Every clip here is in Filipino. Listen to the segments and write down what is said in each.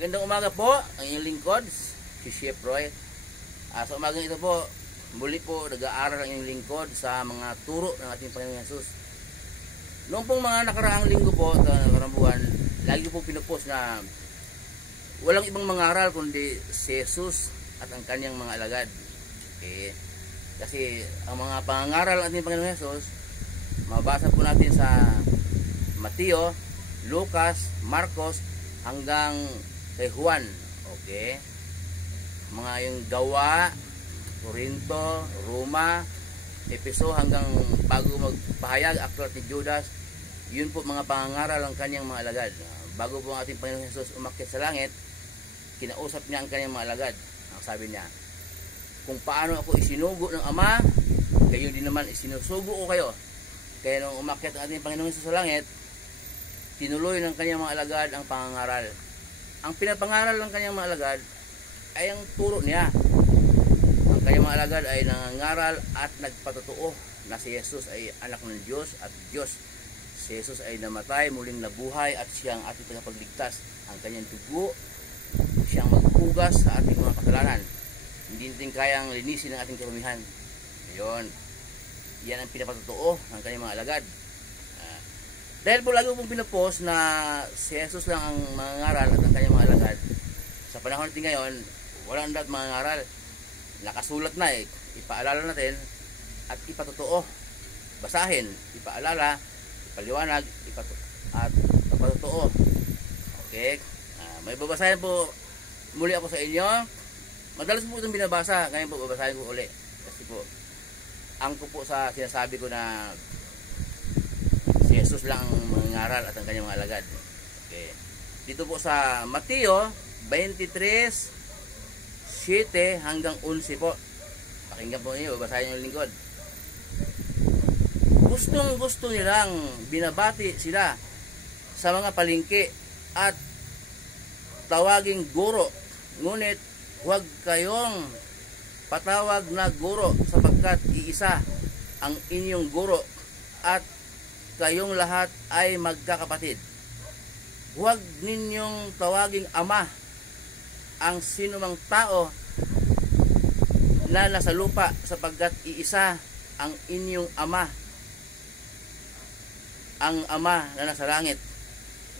Magandang umaga po, ang inyong lingkod, si Chef Roy. Sa umagang ito po, muli po nag-aaral ang inyong lingkod sa mga turo ng ating Panginoong Hesus. Noong pong mga nakaraang linggo po, nakaraang buwan, lagi po pinupost na walang ibang mangaral kundi si Jesus at ang kanyang mga alagad. Okay. Kasi ang mga pangaral ng ating Panginoong Hesus, mabasa po natin sa Mateo, Lucas, Marcos, hanggang kay Juan. Okay. Mga yung Gawa, Corinto, Roma, Epeso, hanggang bago magpahayag, aklat ni Judas. Yun po mga pangangaral ng kanyang mga alagad. Bago po ang ating Panginoong Hesus umakyat sa langit, kinausap niya ang kanyang mga alagad. Ang sabi niya, kung paano ako isinugo ng Ama, gayon din naman isinusugo ko kayo. Kaya nung umakyat ang ating Panginoong Hesus sa langit, tinuloy ng kanyang mga alagad ang pangangaral. Ang pinapangaral ng kanyang mga alagad ay ang turo niya. Ang kanyang mga alagad ay nangangaral at nagpatotoo na si Jesus ay anak ng Diyos at Diyos. Si Jesus ay namatay, muling nabuhay at siyang ating tagapagligtas. Ang kanyang dugo, siyang maghugas sa ating mga kasalanan. Hindi natin kayang linisin ang ating karumihan. Ngayon, yan ang pinapatotoo ng kanyang mga alagad. Dahil po lagi pong pinapost na si Jesus lang ang mangangaral at ang kanyang mga alagad, sa panahon natin ngayon, walang dapat mangangaral. Nakasulat na ipaalala natin at ipatotoo. Basahin, ipaalala, ipaliwanag, at ipatotoo. Okay? May babasahin po muli ako sa inyo. Madalas po itong binabasa, ngayon po babasahin ko uli. Kasi po, angko po sa sinasabi ko na si Jesus lang ang mangangaral at ang kanyang mga alagad. Okay. Dito po sa Mateo 23:7 hanggang 11 po. Pakinggan po niyo, basahin niyo yung lingkod. Gustong-gusto nilang binabati sila sa mga palengke at tawaging guro. Ngunit huwag kayong patawag na guro sapagkat iisa ang inyong guro at kayong lahat ay magkakapatid. Huwag ninyong tawaging ama ang sinumang tao na nasa lupa sapagkat iisa ang inyong ama, ang Ama na nasa langit.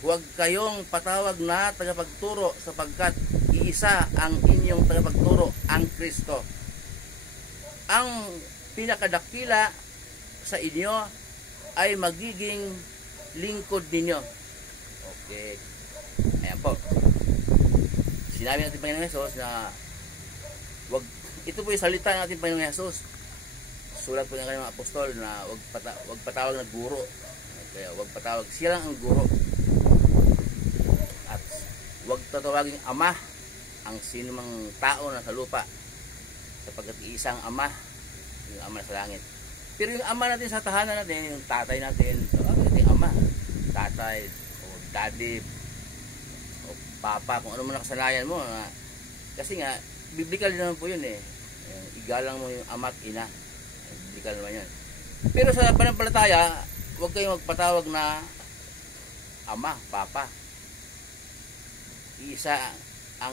Huwag kayong patawag na tagapagturo sapagkat iisa ang inyong tagapagturo, ang Kristo. Ang pinakadakila sa inyo ay magiging lingkod ninyo. Okay. Ayan po. Sinabi natin Panginoong Hesus na ito po yung salita ng ating Panginoong Hesus. Sulat po ng kanyang mga apostol na wag patawag na guro. Kaya wag patawag, siya lang ang guro. At wag tatawaging ama ang sinumang tao na sa lupa sapagkat isang ama, yung Ama sa langit. Pero yung ama natin sa tahanan natin, yung tatay natin, yung ama, tatay, o daddy, o papa, kung ano man nakasanayan mo. Kasi nga, biblical naman po yun Igalang mo yung ama at ina. Biblical naman yun. Pero sa panampalataya, huwag kayong magpatawag na ama, papa. Isa ang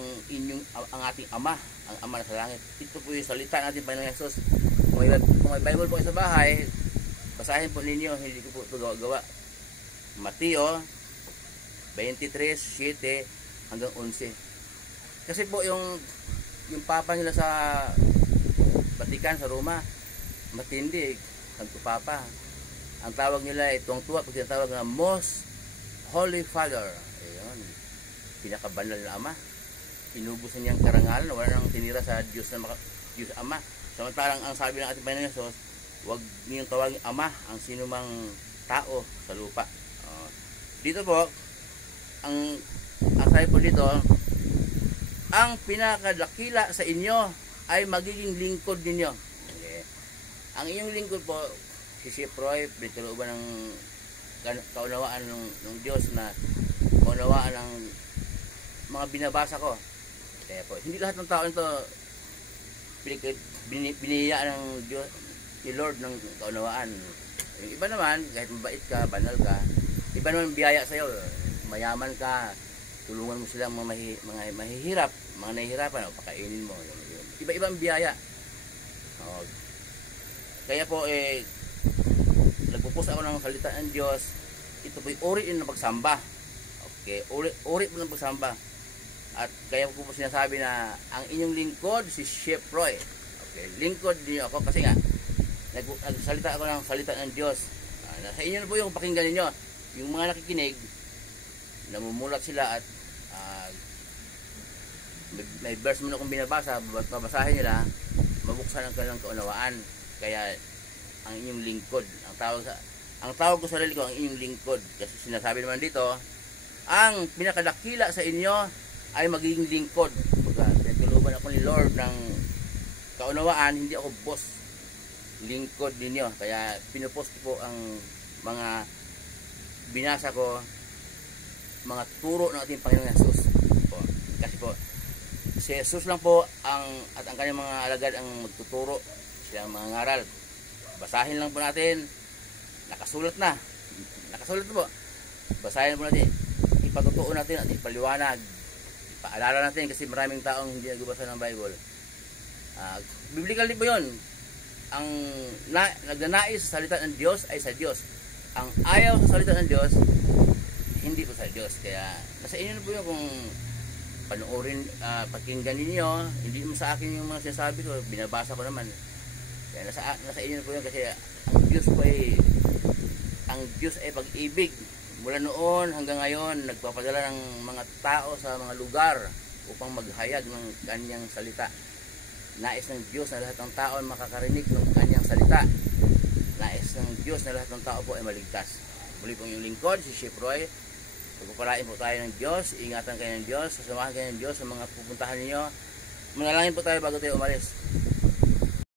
ating ama, ang Ama sa langit. Ito po yung salita natin Panginoong Hesus. Kung may Bible po sa bahay, basahin po ninyo, hindi ko po ito gawa. Mateo 23:7 hanggang 11. Kasi po yung papa nila sa Vatican, sa Roma, matindi, Santo Papa. Ang tawag nila ay tuwang-tuwa pag tinatawag na Most Holy Father. Ayun, pinakabanal na Ama. Inubusan niyang karangalan, wala nang tinira sa Diyos na Diyos Ama. Samantalang ang sabi ng ating Panginoong Hesus, huwag niyong tawagin ama ang sinumang tao sa lupa. Dito po, ang sabi po dito, ang pinakadakila sa inyo ay magiging lingkod ninyo. Okay. Ang inyong lingkod po, si Chef Roy, pinagkalooban ng kaunawaan ng Diyos na kaunawaan ng mga binabasa ko. Kaya po, hindi lahat ng tao ito biniyayaan ng Diyos, ni Lord ng kaunawaan. Yung iba naman, kahit mabait ka, banal ka, iba naman biyaya sa'yo, mayaman ka, tulungan mo silang mga mahihirap, mga nahihirapan, o pakainin mo. Yun. Iba-ibang biyaya. O, kaya po, nagpupus ako ng salita ng Diyos. Ito po uri ng pagsamba. Okay, uri po ng pagsamba. At kaya po sinasabi na ang inyong lingkod, si Chef Roy. Okay, lingkod niyo ako kasi nga, nagsalita ako ng salita ng Diyos. Sa inyo na po yung pakinggan niyo. Yung mga nakikinig, namumulat sila at may verse mo na kung binabasa, babasahin nila, mabuksan ang kanilang kaunawaan. Kaya ang inyong lingkod, ang tawag ko sa sarili ko, ang inyong lingkod. Kasi sinasabi naman dito, ang pinakadakila sa inyo ay magiging lingkod. Tinutulungan ako ni Lord ng kaunawaan, hindi ako boss. Lingkod ninyo. Kaya pinupost ko ang mga binasa ko, mga turo ng ating Panginoon Jesus po. Kasi po si Jesus lang po at ang kanyang mga alagad ang magtuturo, silang mga ngaral. Basahin lang po natin, nakasulat na po, basahin po natin, ipatutuo natin at ipaliwanag, ipaalala natin kasi maraming taong hindi nagbabasa ng Bible. Biblical din po yun. Ang nagnanais sa salita ng Diyos ay sa Diyos. Ang ayaw sa salita ng Diyos, hindi po sa Diyos. Kaya nasa inyo na po yun kung panoorin, pakinggan ninyo. Hindi mo sa akin yung mga sinasabi ko, binabasa ko naman. Kaya nasa inyo na po yun kasi ang Diyos ay pag-ibig. Mula noon hanggang ngayon, nagpapadala ng mga tao sa mga lugar upang maghayag ng kanyang salita. Nais ng Diyos na lahat ng tao ay makakarinig ng kanyang salita. Nais ng Diyos na lahat ng tao po ay maligtas. Muli po yung lingkod, si Chef Roy. Pagpapalain po tayo ng Diyos, ingatan kayo ng Diyos, sasamahan kayo ng Diyos sa mga pupuntahan ninyo. Manalangin po tayo bago tayo umalis.